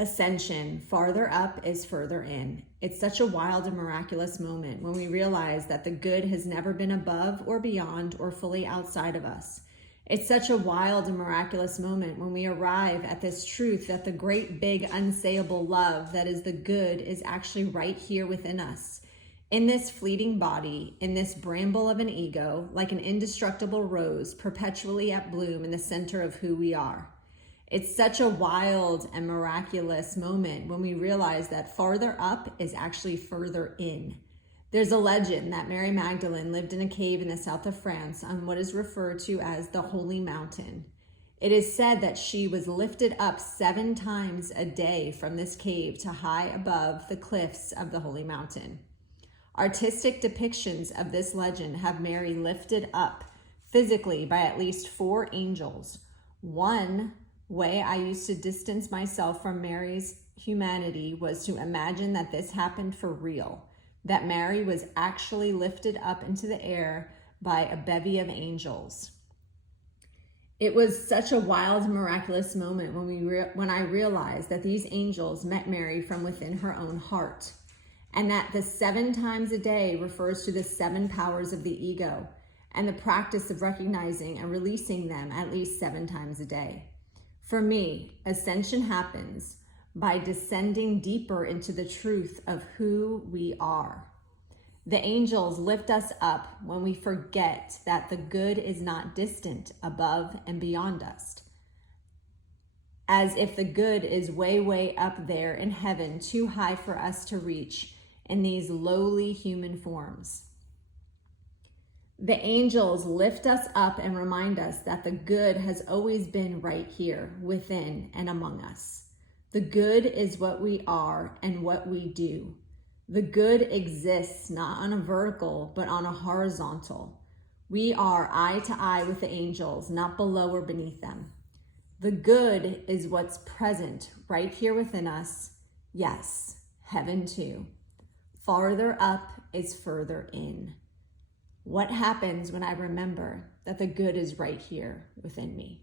Ascension, farther up is further in. It's such a wild and miraculous moment when we realize that the good has never been above or beyond or fully outside of us. It's such a wild and miraculous moment when we arrive at this truth that the great, big, unsayable love that is the good is actually right here within us. In this fleeting body, in this bramble of an ego, like an indestructible rose perpetually at bloom in the center of who we are. It's such a wild and miraculous moment when we realize that farther up is actually further in. There's a legend that Mary Magdalene lived in a cave in the south of France on what is referred to as the Holy Mountain. It is said that she was lifted up 7 times a day from this cave to high above the cliffs of the Holy Mountain. Artistic depictions of this legend have Mary lifted up physically by at least 4 angels. One way I used to distance myself from Mary's humanity was to imagine that this happened for real, that Mary was actually lifted up into the air by a bevy of angels. It was such a wild and miraculous moment when I realized that these angels met Mary from within her own heart, and that the 7 times a day refers to the 7 powers of the ego and the practice of recognizing and releasing them at least 7 times a day. For me, ascension happens by descending deeper into the truth of who we are. The angels lift us up when we forget that the good is not distant, above and beyond us, as if the good is way, way up there in heaven, too high for us to reach in these lowly human forms. The angels lift us up and remind us that the good has always been right here within and among us. The good is what we are and what we do. The good exists not on a vertical, but on a horizontal. We are eye to eye with the angels, not below or beneath them. The good is what's present right here within us. Yes, heaven too. Farther up is further in. What happens when I remember that the good is right here within me?